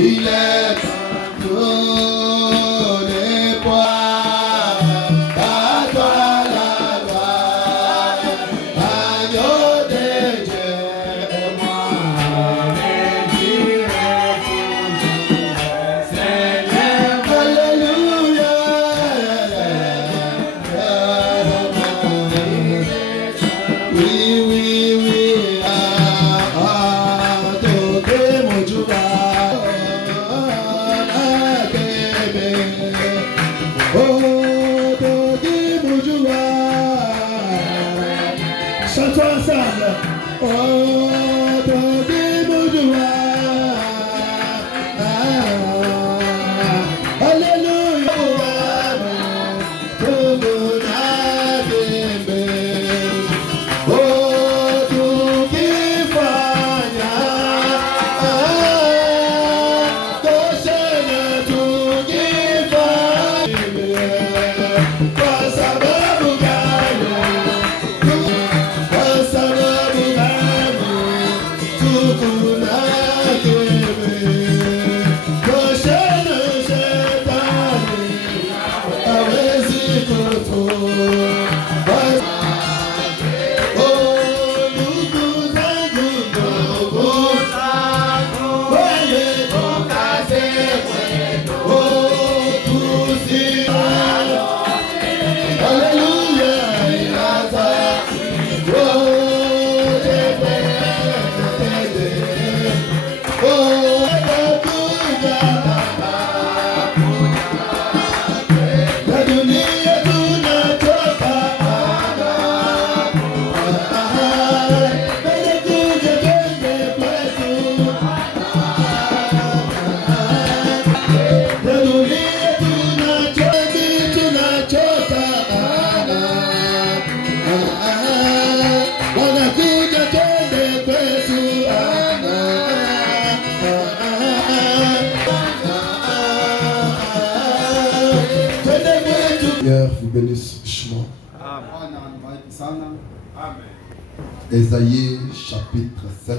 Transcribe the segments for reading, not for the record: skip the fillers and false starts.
Il est tous les poids. À toi la gloire, agneau de Dieu, moi bénirai ton nom. Seigneur, alléluia. Oui, oui, oui. Chantons ensemble. Oh, alléluia. Vous bénisse richement. Amen. Ésaïe chapitre 7.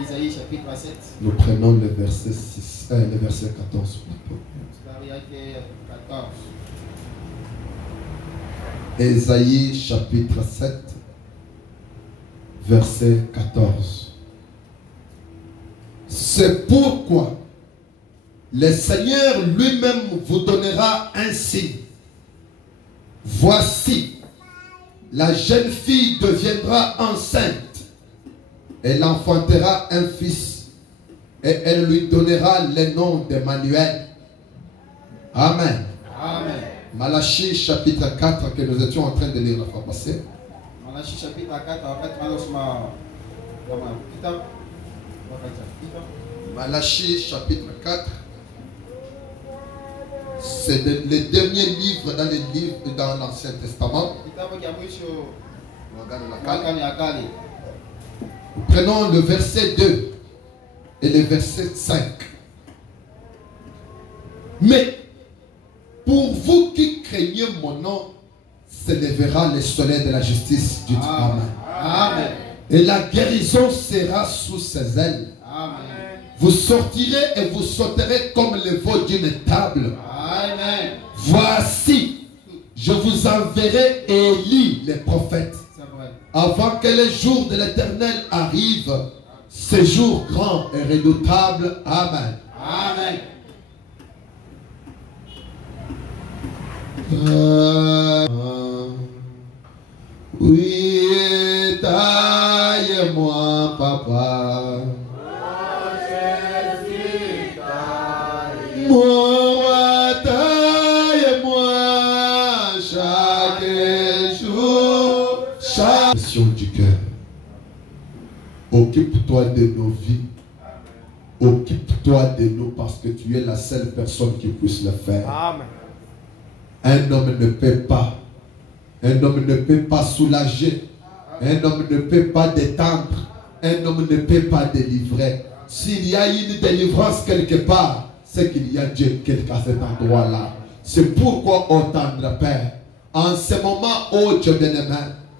Ésaïe chapitre 7. Nous prenons le verset 6, le verset 14. Ésaïe chapitre 7, verset 14. C'est pourquoi le Seigneur lui-même vous donnera un signe. Voici, la jeune fille deviendra enceinte. Elle enfantera un fils et elle lui donnera le nom d'Emmanuel. Amen. Amen. Malachie chapitre 4 que nous étions en train de lire la fois passée. Malachie chapitre 4, Malachie chapitre 4. C'est le dernier livre dans l'Ancien Testament. Prenons le verset 2 et le verset 5. Mais pour vous qui craignez mon nom, s'élèvera le soleil de la justice. Dites Amen. Amen. Et la guérison sera sous ses ailes. Amen. Vous sortirez et vous sauterez comme le veau d'une table. Amen. Voici, je vous enverrai Élie, les prophètes, avant que le jour de l'Éternel arrive, ce jour grand et redoutable. Amen. Amen. Oui, taille-moi, papa. Moi, taille-moi chaque jour, chaque question du cœur. Occupe-toi de nos vies. Occupe-toi de nous parce que tu es la seule personne qui puisse le faire. Amen. Un homme ne peut pas. Un homme ne peut pas soulager. Un homme ne peut pas détendre. Un homme ne peut pas délivrer. S'il y a une délivrance quelque part, c'est qu'il y a Dieu quelque à cet endroit-là. C'est pourquoi, ô tendre Père, en ce moment, ô Dieu bien-aimé,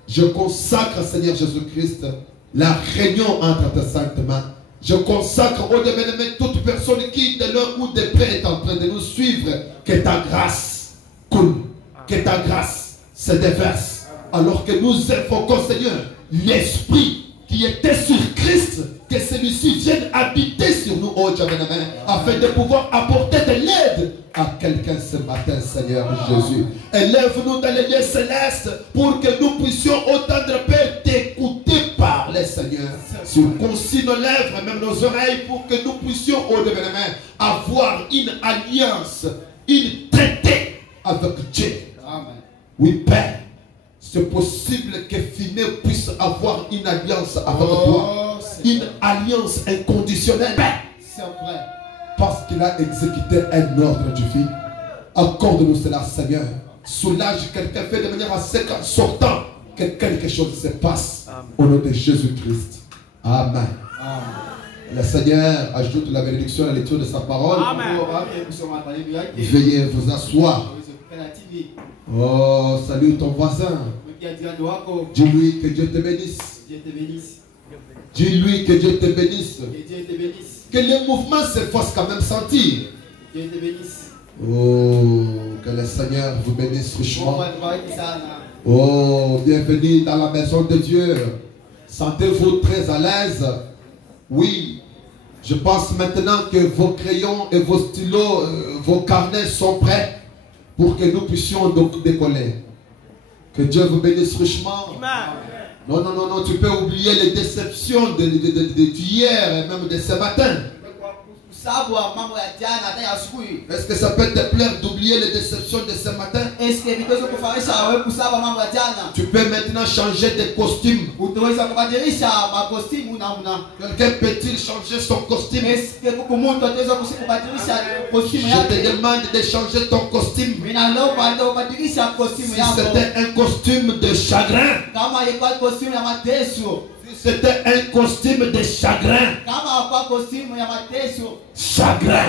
je consacre, Seigneur Jésus-Christ, la réunion entre tes saintes mains. Je consacre au développement toute personne qui, de l'un ou de près, est en train de nous suivre. Que ta grâce coule. Que ta grâce se déverse. Alors que nous invoquons, Seigneur, l'Esprit qui était sur Christ, que celui-ci vienne habiter sur nous, oh Dieu, afin de pouvoir apporter de l'aide à quelqu'un ce matin, Seigneur Jésus. Élève-nous dans les lieux célestes pour que nous puissions entendre, Père, t'écouter parler, Seigneur. Circoncis nos lèvres, même nos oreilles, pour que nous puissions, oh Dieu, avoir une alliance, une traité avec Dieu. Amen. Oui, Père. C'est possible que Finé puisse avoir une alliance avec toi. Une alliance inconditionnelle. C'est vrai. Parce qu'il a exécuté un ordre du Fils. Accorde-nous cela, Seigneur. Soulage quelqu'un, fait de manière à ce qu'en sortant, que quelque chose se passe. Au nom de Jésus-Christ. Amen. Amen. Le Seigneur ajoute la bénédiction à la lecture de sa parole. Amen. Veuillez vous asseoir. Oh, salue ton voisin. Dis-lui que Dieu te bénisse. Dis-lui que Dieu te bénisse. Que les mouvements se fassent quand même sentir. Oh, que le Seigneur vous bénisse richement. Oh, bienvenue dans la maison de Dieu. Sentez-vous très à l'aise. Oui, je pense maintenant que vos crayons et vos stylos, vos carnets sont prêts pour que nous puissions donc décoller. Que Dieu vous bénisse richement. Non, non, non, non, tu peux oublier les déceptions d'hier et même de ce matin. Est-ce que ça peut te plaire d'oublier les déceptions de ce matin? Tu peux maintenant changer de costume. Quelqu'un peut-il changer son costume? Je te demande de changer ton costume. Si c'était un costume de chagrin, si c'était un costume de chagrin, chagrin,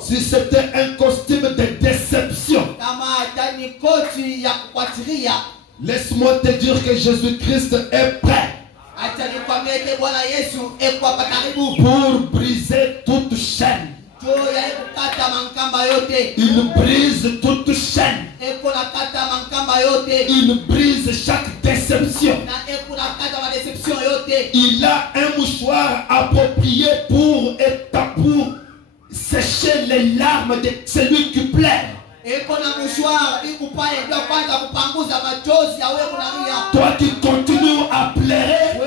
si c'était un costume de déception, laisse-moi te dire que Jésus-Christ est prêt pour briser toute chaîne. Il brise toute chaîne. Il brise chaque déception. Il a un mouchoir approprié pour sécher les larmes de celui qui pleure. Toi qui continues à pleurer,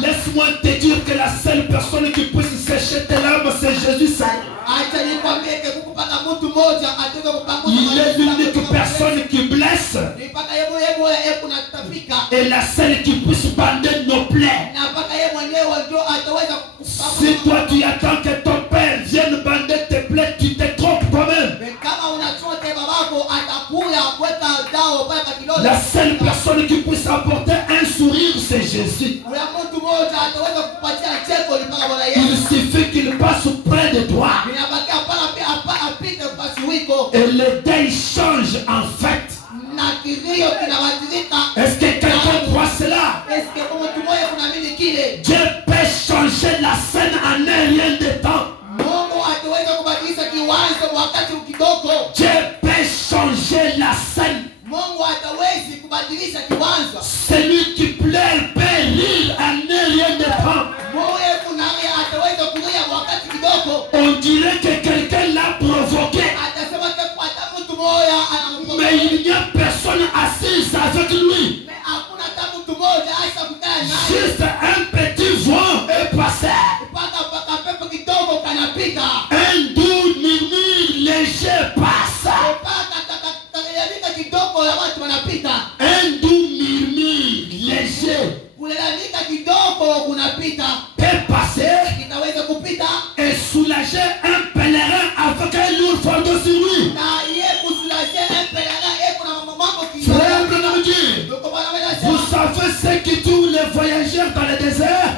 laisse-moi te dire que la seule personne qui puisse sécher tes larmes, c'est Jésus. Il est l'unique personne qui blesse et la seule qui puisse bander nos plaies. Si toi tu attends que ton père vienne bander tes plaies, tu te trompes toi-même. La seule personne qui puisse apporter un sourire, c'est Jésus. Il suffit qu'il passe près de toi et le deuil change en fait. Est-ce que quelqu'un croit cela? Dieu peut changer la scène en un rien de temps. Dieu peut changer la scène. Celui qui pleure peut rire en un rien de temps. On dirait que quelqu'un l'a provoqué. Mais il n'y a personne assise avec lui. Juste un petit vent est passé. Un doux murmure léger passe. Un doux murmure léger peut passer et soulager un pèlerin avec un lourd fardeau sur lui. Frère Branham, vous savez ce qui tue les voyageurs dans le désert?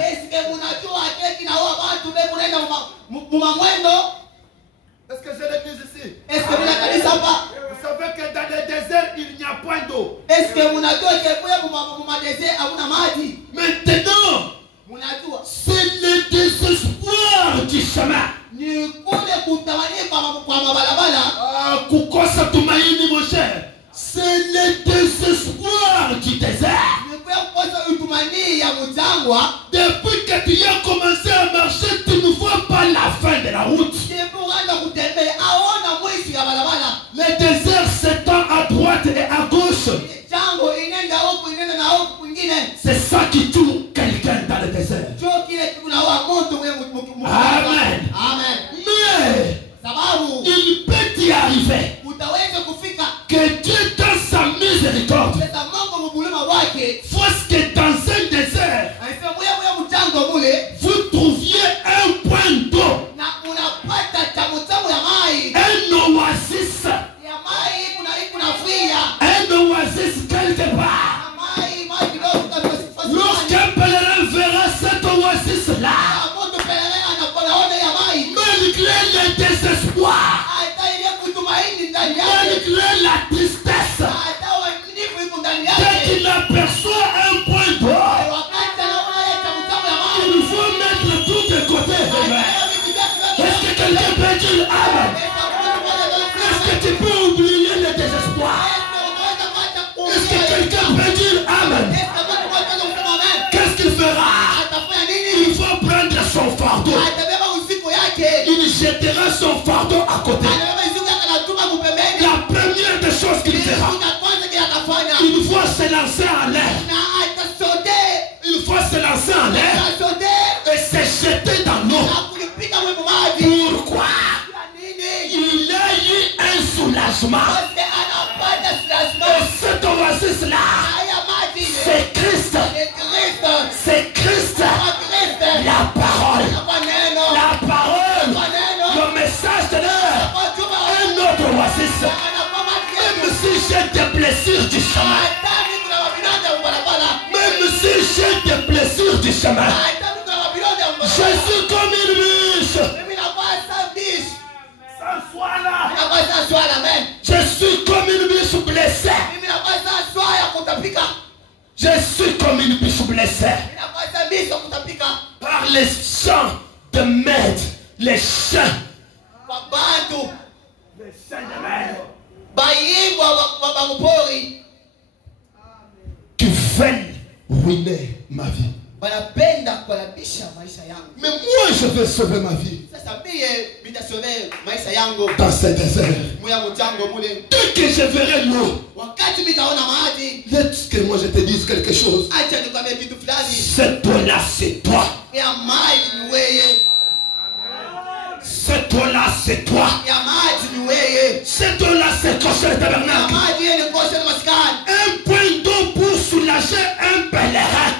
Est-ce que je le dis ici? Vous savez que dans le désert, il n'y a point d'eau. Est-ce que munajua kekuya mumadese hamuna maji? Maintenant, Munajua c'est le désespoir du chemin. ni kule kutawanyika kwa mabalabala. Kukosa tumaini, mon cher. C'est le désespoir du désert. Ni kukosa utumani ya mjangwa. Depuis que tu as commencé à marcher, tu ne vois pas la fin de la route. Le désert s'étend à droite et à gauche. C'est ça qui tue quelqu'un dans le désert. Amen. Mais il peut y arriver que Dieu dans sa miséricorde fasse que dans un désert vous trouviez un point d'eau, un oasis quelque part. Lorsqu'un pèlerin verra cet oasis là, malgré le désespoir, malgré la tristesse, dès qu'il aperçoit un point d'eau, il faut mettre tout de côté. Est-ce que quelqu'un peut dire Amen? Est-ce que tu peux oublier le désespoir? Est-ce que quelqu'un peut dire Amen? Qu'est-ce qu'il fera? Il faut prendre son fardeau. Il jettera son fardeau à côté. La première des choses qu'il fera, il faut se lancer en l'air. Il faut se lancer en l'air et se jeter dans l'eau. Pourquoi? Il a eu un soulagement. Et cet oasis-là, c'est Christ. C'est Christ. La parole. La parole. Le message de l'heure. Un autre oasis. Même si j'ai des blessures du chemin. Même si j'ai des blessures du chemin. Je suis comme une biche. Sans foi là. Je suis comme une biche blessée. Je suis comme une biche blessée. Par les chants de maître. Les chants. Les chants de maître. Qui veulent ruiner ma vie. Mais moi je veux sauver ma vie. Dans ce désert. Dès que je verrai l'eau, laisse que moi je te dise quelque chose. Cette eau-là c'est toi. Cette eau-là c'est toi. Cette eau-là c'est cocher le tabernacle. Un point d'eau pour soulager un pèlerin.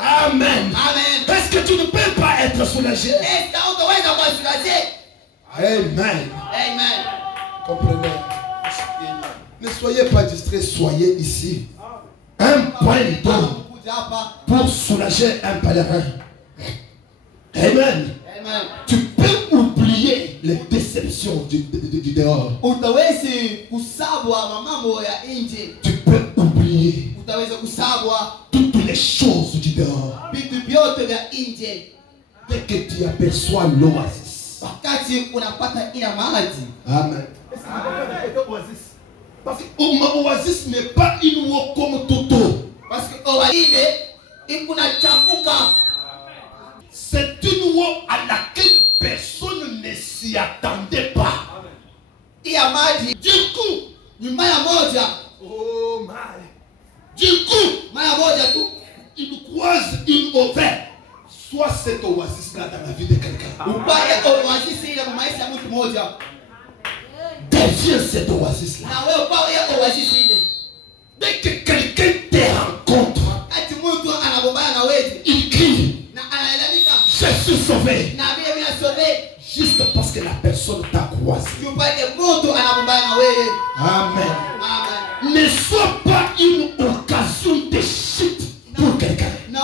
Amen. Est-ce que tu ne peux pas être soulagé? Amen. Comprenez. Ne soyez pas distraits, soyez ici. Un point d'eau pour soulager un pèlerin. Amen. Tu peux oublier les déceptions du dehors. Tu peux oublier toutes les choses du dehors. Dès que tu aperçois l'oasis. Amen. Parce que l'oasis n'est pas une eau comme toute eau. C'est une eau à laquelle personne ne s'y attendait pas. Du coup, oh my. Du coup, il croise une eau verte. Soit cette oasis-là dans la vie de quelqu'un. Deviens cette oasis-là. Dès que quelqu'un te rencontre, il crie. Je suis sauvé. Juste parce que la personne t'a croisé. Amen. Ne sois pas une occasion de chute pour quelqu'un. Ne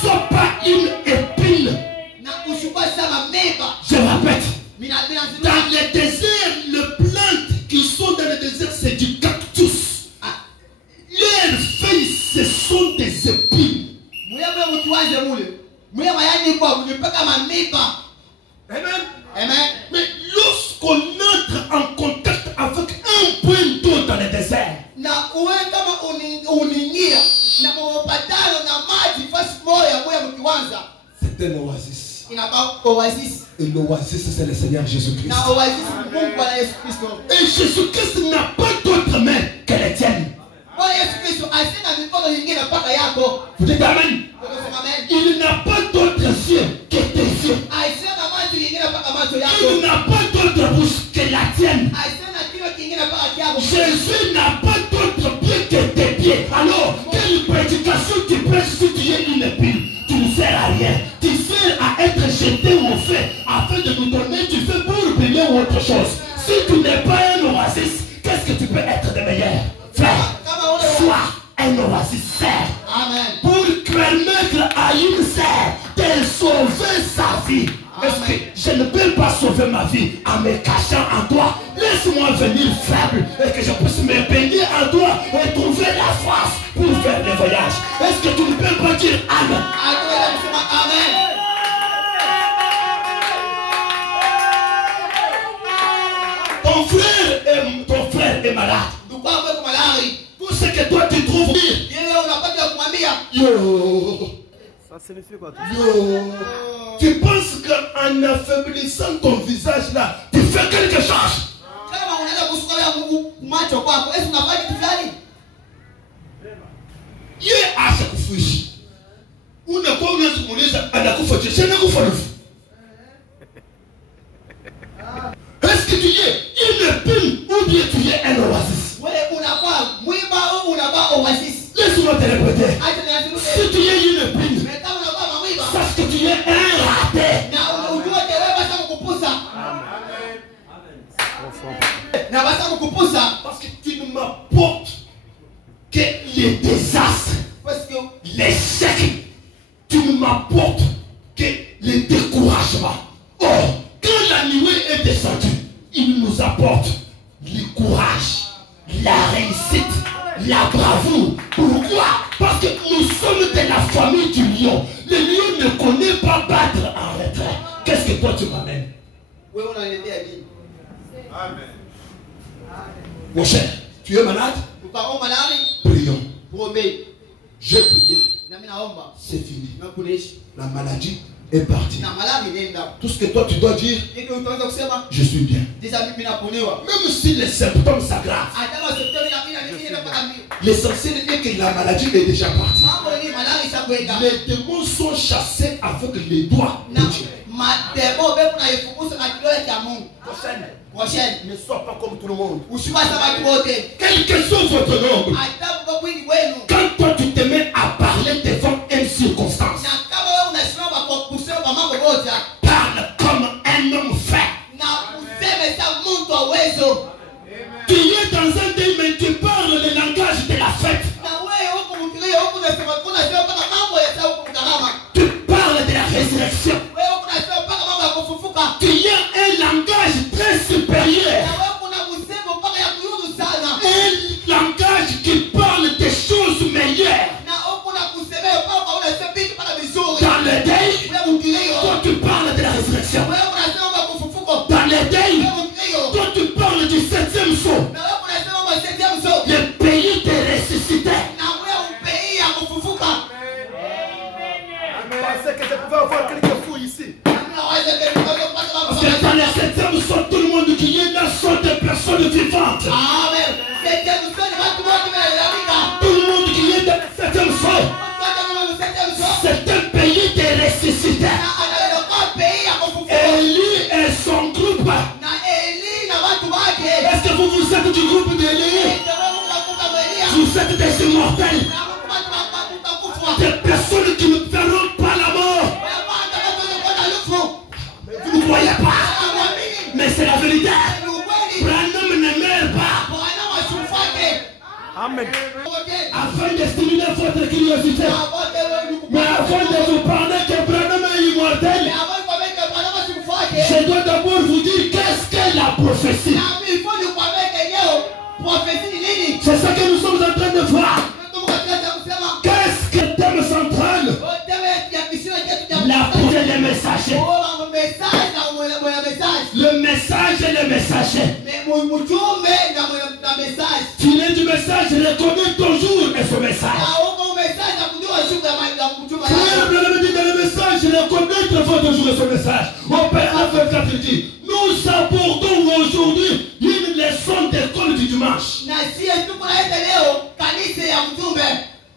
sois pas une épine. Je répète. Dans les déserts, les plantes qui sont dans le désert, c'est du cactus. Leurs feuilles, ce sont des épines. Amen. Mais lorsqu'on entre en contact avec un point d'eau dans le désert, c'est un oasis. Et l'oasis, c'est le Seigneur Jésus-Christ. Et Jésus-Christ n'a pas d'autre main que les tiennes. Vous dites Amen. Il n'a pas d'autres yeux que tes yeux. Il n'a pas d'autre bouche que la tienne. Jésus n'a pas d'autre pied que tes pieds. Alors, quelle prédication tu prêches si tu es une épine? Tu ne sers à rien. Tu sers à être jeté au feu afin de nous donner du feu pour payer autre chose. Si tu n'es pas un oasis, qu'est-ce que tu peux être de meilleur? Frère, sois un oasis, serre. Pour permettre à une serre de sauver sa vie. Est-ce que je ne peux pas sauver ma vie en me cachant en toi? Laisse-moi venir faible et que je puisse me baigner en toi et trouver la force pour faire des voyages. Est-ce que tu ne peux pas dire Amen? Ton frère est malade. Tout ce que toi tu trouves tu penses qu'en affaiblissant ton visage là, tu fais quelque chose. Est-ce que tu es une épine ou bien tu es un oasis? Laisse-moi te répéter. Si tu es une épine, sache que tu es un raté. Parce que tu ne m'apportes que les désastres, l'échec. Tu ne m'apportes que les découragements. Or, quand la nuée est descendue, il nous apporte le courage, la réussite, la bravoure. Pourquoi? Parce que nous sommes de la famille du lion. Le lion ne connaît pas battre en retrait. Qu'est-ce que toi tu m'amènes? Amen. Mon cher, tu es malade? Prions. J'ai prié. C'est fini. La maladie est partie. Tout ce que toi tu dois dire, je suis bien. Même si les symptômes s'aggravent, l'essentiel est que la maladie est déjà partie. Les démons sont chassés avec les doigts de Dieu. Prochaine. Ne sois pas comme tout le monde. Quel que soit votre nombre, quand toi tu te mets à parler devant une circonstance, parle comme un homme fait. Tu es dans un deuil, mais tu parles le langage de la fête. Tu parles de la résurrection. Tu as un langage très supérieur. Un langage qui parle des choses meilleures. Dans le deuil, toi tu parles de la résurrection. Dans le deuil, toi tu parles du 7e saut. Le pays te ressuscité. Je pensais que je pouvais avoir quelques fous ici. Parce que dans le 7e saut, tout le monde qui est là sont des personnes vivantes. Amen. Tout le monde qui est dans le 7e saut, c'est un pays de ressuscité. Élie et son groupe. Est-ce que vous êtes du groupe d'Élie? Vous êtes des immortels. Des personnes qui ne feront pas la mort. Vous ne croyez pas? Mais c'est la vérité. Branham ne meurt pas. Amen. Afin de stimuler votre curiosité. Mais avant de vous parler que Branham est immortel, je dois d'abord vous dire que la prophétie. Na mimi faut nikwambie leo prophétie ni nini? C'est ça que nous sommes en train de voir. Tuko katika kusema Qu'est-ce que le thème central? La prière des messagers. oh message na mwana message. Le message et le messager. Mais mjumbe na mwana message. Tu es du message, reconnais toujours ce message. Na uko message na kujua shuka na mjumbe. Frère, bien dit dans le message, reconnaître faut toujours ce message. Au Père 24 dit, nous abordons aujourd'hui une leçon d'école du dimanche. Na sie tuko naenda leo kanisa ya mjumbe.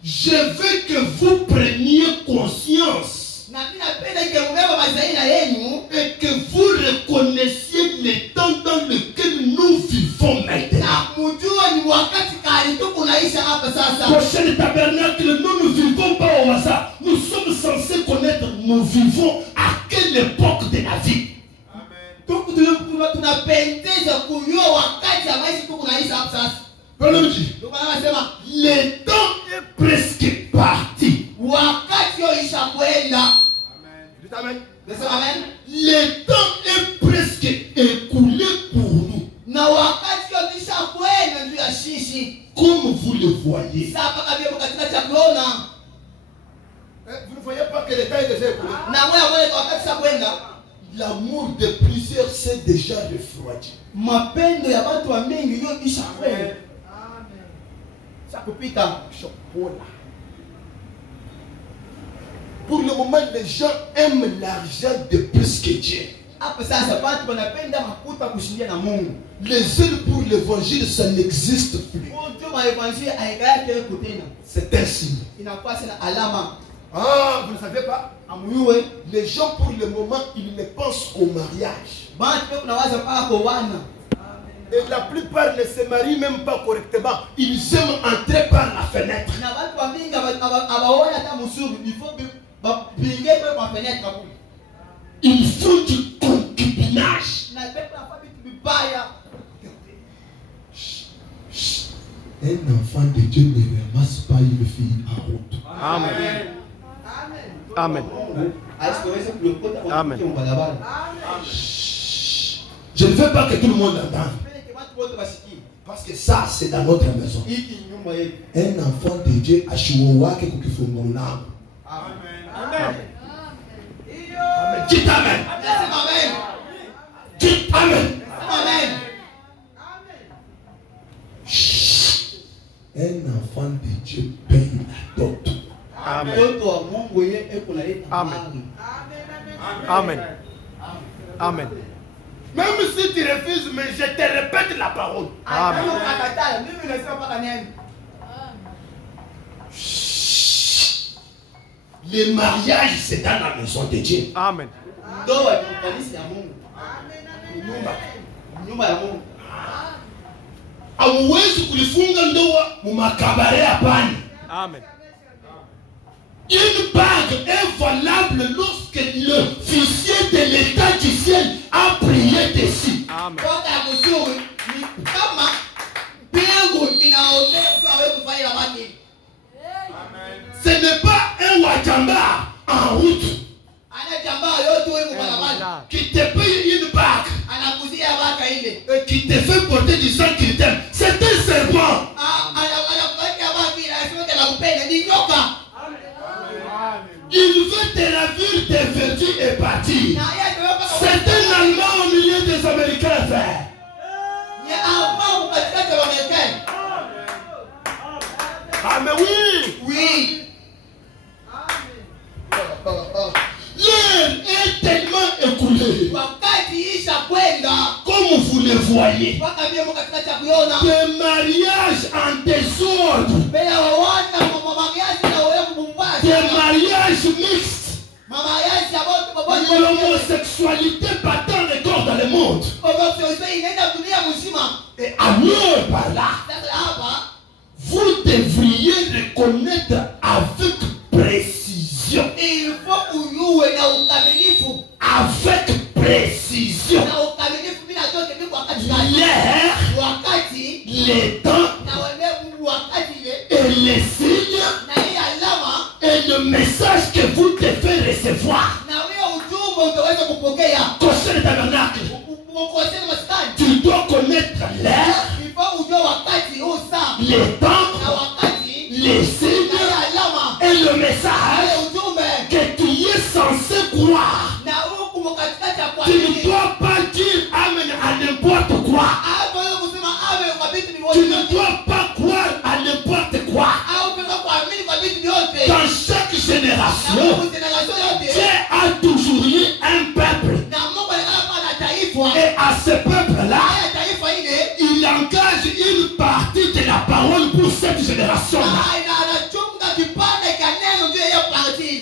Je veux que vous preniez conscience Na mimi napenda kimbeba mazaina yenu et que vous reconnaissiez les temps dans lesquels nous vivons maintenant. na mjua ni wakati kali tuko naisha hapa sasa. Prochain tabernacle, nous ne vivons pas au hasard. Nous sommes censés connaître, nous vivons à quelle époque de la vie. Tunapendeza kujua wakati ya maisha tuko naisha hapa sasa. Ndio maana nasema Le temps est presque parti. wakati yoisha kwenda. Amen. Nasema amen. Le temps est presque écoulé pour nous. Na wakati yoisha kwenda ndio ya shishi. Comme vous le voyez. Sasa kabisa katika cha kuona. Vous ne voyez pas que le temps est déjà écoulé. Na wewe wakati sa kwenda. L'amour de plusieurs s'est déjà refroidi. Mapendo ya watu wa mingi yoisha kwenda. Ça kupita Chocolat. Pour le moment, les gens aiment l'argent de plus que Dieu. hapa sasa watu wanapenda makuta kushindia na Mungu. Les ailes pour l'évangile, ça n'existe plus. Mtu wa evangelie aikaya kile kutena. C'est un signe. Inakuwa sana alama. Ah, vous ne savez pas? Amuyue Les gens, pour le moment, ils ne pensent qu'au mariage. bantu kunawaza paka kwa wana. Et la plupart ne se marient même pas correctement. Ils aiment entrer par la fenêtre. Na watu wa mingi abaona hata msuri before bapinge kwa fenêtre kaburi. Ils font du concubinage. Na pepo na fabi bibaya. Un enfant de Dieu ne ramasse pas une fille en route. Amen. Amen. Amen. Je ne veux pas que tout le monde entende. Parce que ça, c'est dans notre maison. Un enfant de Dieu a chiwawake kukifungulana. Amen. Dites Amen. Amen. Dites Amen. Amen. Un enfant de Dieu paye la dot. Amen. Mtoto wa Mungu yeye eko na leta Amen. amani. Amen. Amen. Même si tu refuses, mais je te répète la parole. Amen. Akatala mimi nasema paka nani? Le mariage, c'est dans la maison de Dieu. Amen. Ndoa ni kanisa ya Mungu. Nyumba ya Mungu. Hauwezi kulifunga ndoa mumakabare hapana. Amen. Une bague est valable lorsque l'officier de l'état du ciel a prié dessus. Amen. Kwa ya mzuri ni kama mbingu inaombea mtu awe kufanya amani. Ce n'est pas un wajamba en route Ana jamaa yote wewe kwa barabara. qui te paye une bague Anakuzia baka ile. et qui te fait porter du sang qu'il t'aime. C'est un serpent. Anakufanya baki na sio kama kupenda ni nyoka. Il veut te ravir tes vertus et partir. Na yeye ndio baka. C'est un Allemand au milieu des Américains, frère. Ni ambao katikati ya Marekani. Ah mais oui. Oui. L'heure est tellement écoulée. Wakati isha kwenda. Comme vous le voyez. Paka mimi katikati ya kuona. Des mariages en désordre. Bila waona mama yangu na wewe kumbaya. Des mariages mixtes. Mama yangu sababu baba L'homosexualité battant record dans le monde. homosexualité inaenda dunia mzima. Et alors par là, Sasa hapa vous devriez reconnaître avec précision. il faut uyue na ukamilifu. Avec précision. Na ukamilifu bila zote ni wakati gani? L'heure, Wakati les temps na wale wakati ile et les signes na hii alama et le message que vous devez recevoir. na wewe ujumbe utaweza kupokea. Concernant le tabernacle, Mkoseni maskani. tu Tu ne dois pas dire amen à n'importe quoi. Tu ne dois pas croire à n'importe quoi. Dans chaque génération, Dieu a toujours eu un peuple. Et à ce peuple-là, il engage une partie de la parole pour cette génération-là.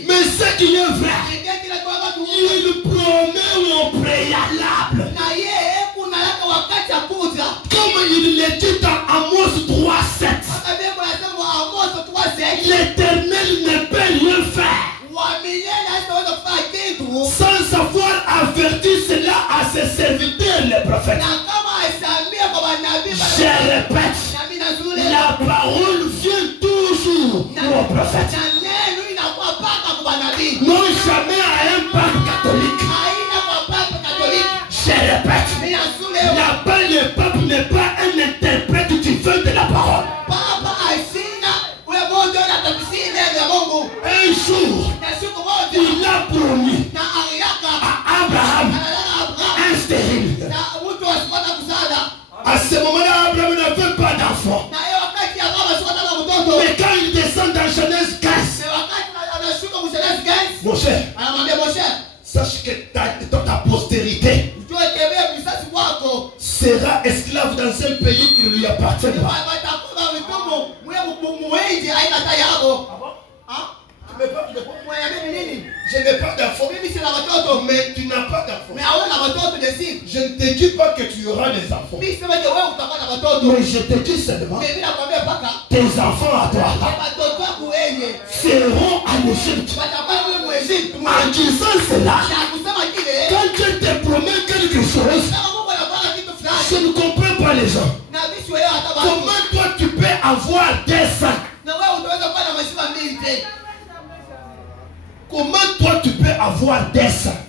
Mais ce qui est vrai, il promet au préalable. Comme il le dit dans Amos 3:7. L'Éternel ne peut rien faire sans avoir averti cela à ses serviteurs les prophètes. Je répète, la parole vient toujours au prophète. Non jamais à un pape catholique. Je répète, là-bas le pape n'est pas un interprète du vin de la parole. Un jour, il a promis à Abraham un stérile. À ce moment-là, Abraham n'avait pas d'enfant. Mais quand il descend dans Genèse 15, mon cher, sache que ta postérité sera esclave dans un pays qui ne lui appartient pas. Je n'ai pas d'enfant. Mais tu n'as pas d'enfant. Je ne te dis pas que tu auras des enfants. Mais je te dis seulement, tes enfants à toi seront en Égypte. En disant cela, quand Dieu te promet quelque chose, je ne comprends pas les gens. Comment toi tu peux avoir des seins? Comment toi tu peux avoir des seins?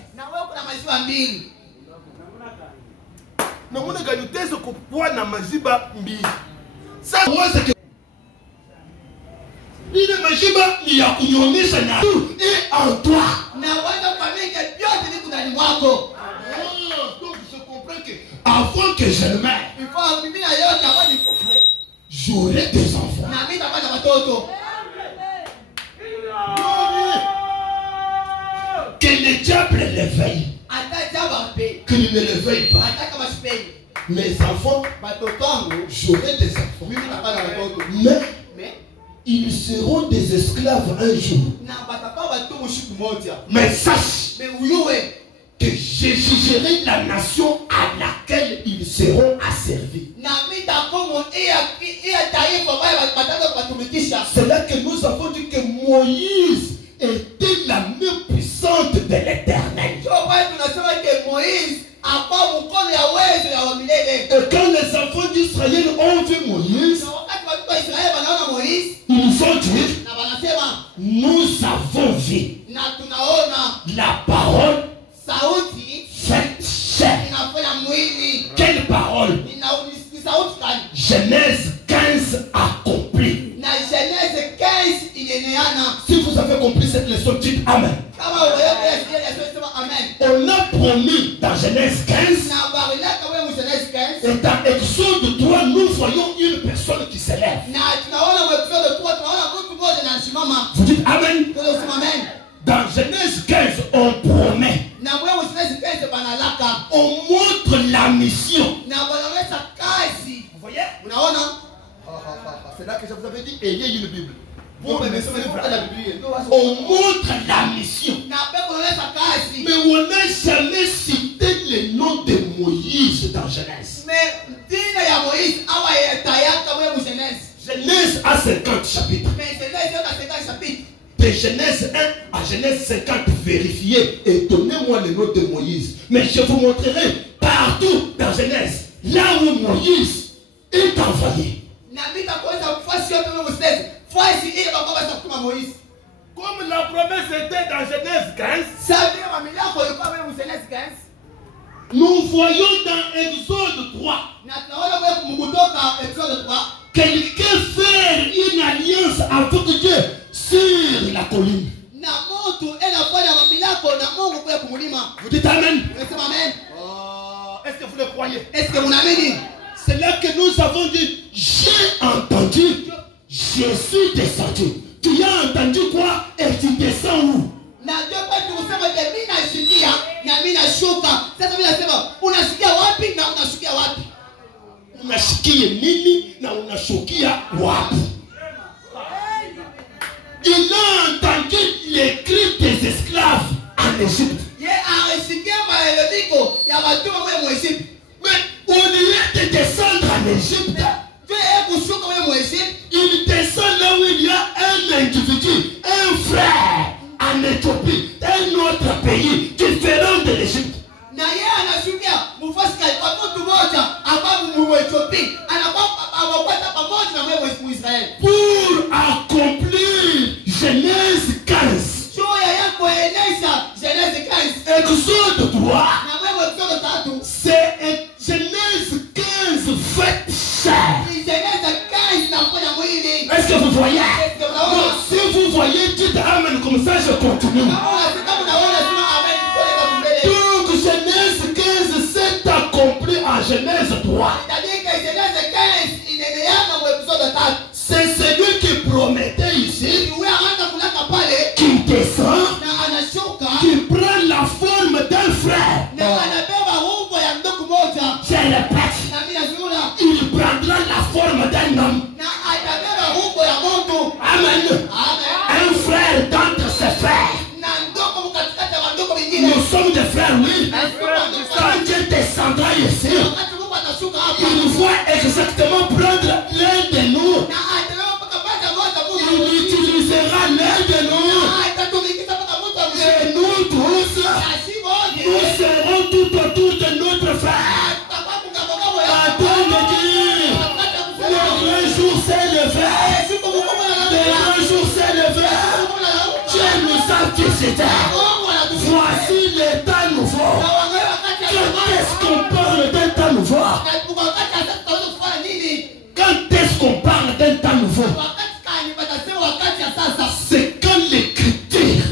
Et en toi. Donc je comprends que avant que je ne meure, j'aurai des enfants. Que le diable l'éveille. Qu'il ne l'éveille pas. Mes enfants, j'aurai des enfants. Mais ils seront des esclaves un jour. Mais sache que je jugerai la nation à laquelle ils seront asservis. C'est là que nous avons dit que Moïse était la main puissante de l'Éternel. Et quand les enfants d'Israël ont vu Moïse, ils ont dit, nous avons vu la parole faite chair. Quelle parole? Genèse 15 accomplie. Si vous avez compris cette leçon, dites Amen. On a promis dans Genèse 15 et dans Exode 3, nous voyons une personne qui s'élève. Vous dites Amen. Dans Genèse 15, on promet. On montre la mission. Vous voyez? C'est là que je vous avais dit, ayez une Bible. On montre la mission. Mais on n'a jamais cité le nom de Moïse dans Genèse. Genèse a 50 chapitres. De Genèse 1 à Genèse 50, vérifiez et donnez-moi le nom de Moïse. Mais je vous montrerai partout dans Genèse, là où Moïse est envoyé. Comme la promesse était dans Genèse 15, nous voyons dans Exode 3 quelqu'un faire une alliance avec Dieu sur la colline. inafanya mamilako na Mungu kwa kumulima. Vous dites Amen. Unasema amen. Est-ce que vous le croyez? Est-ce que mnaamini? C'est là que nous avons dit, j'ai entendu, je suis descendu. Tu as entendu quoi? Et tu descends où? Na ndio kwa kusema je, mimi nasikia na mimi nashuka. Sasa mimi nasema unasikia wapi na unashukia wapi? Unashikia nini na unashukia wapi? Il a entendu les cris des esclaves en Égypte. Ye anasikia malalamiko ya watumwa wa Egypte. Mais au lieu de descendre en Égypte, il descend là où il y a un individu, un frère en Éthiopie, un autre pays différent de l'Égypte. Na yeye anashukia mfasika kwa mtu mmoja ambaye mu Ethiopia anakuwa pamoja na wewe Israeli. Pour accomplir Genèse 15. Sio yako eleza Genèse 15. Exode 3. Na wewe Exode 3. C'est Genèse 15 fait chair. Genèse 15 nafanya mwili. Est-ce que vous voyez? Non, si vous voyez, dites Amen, comme ça je continue. Donc Genèse 15 s'est accompli en Genèse 3. C'est celui qui promettait ici, qui descend, qui prend la forme d'un frère. Je répète, il prendra la forme d'un homme. Amen. Un frère d'entre ses frères. Nous sommes des frères, oui. Quand Dieu descendra ici, il va exactement prendre l'un de nous. Il utilisera l'un de nous. Et nous tous, nous serons tout autour de notre frère. Attends de dire, le grand jour s'est levé. Le grand jour s'est levé. Dieu nous a visités. Voici le temps nouveau. Quand est-ce qu'on parle d'un temps nouveau? Quand est-ce qu'on parle d'un temps nouveau? C'est quand l'écriture,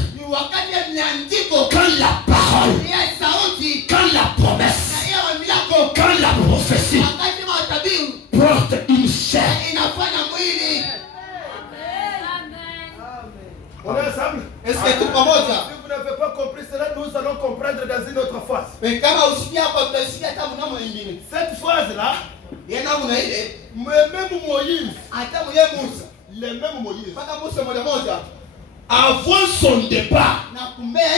quand la parole, quand la promesse, quand la prophétie porte une chair. On est ensemble? Est-ce que tu comprends ça? Si vous n'avez pas compris cela, nous allons comprendre dans une autre phase. Mais kama usikia hapa utasikia hata mnamo nyingine. Cette phase-là, Yena mna ile même Moïse, hata mwenye Musa. le même Moïse, Paka Musa moja moja avant son départ, na kumbea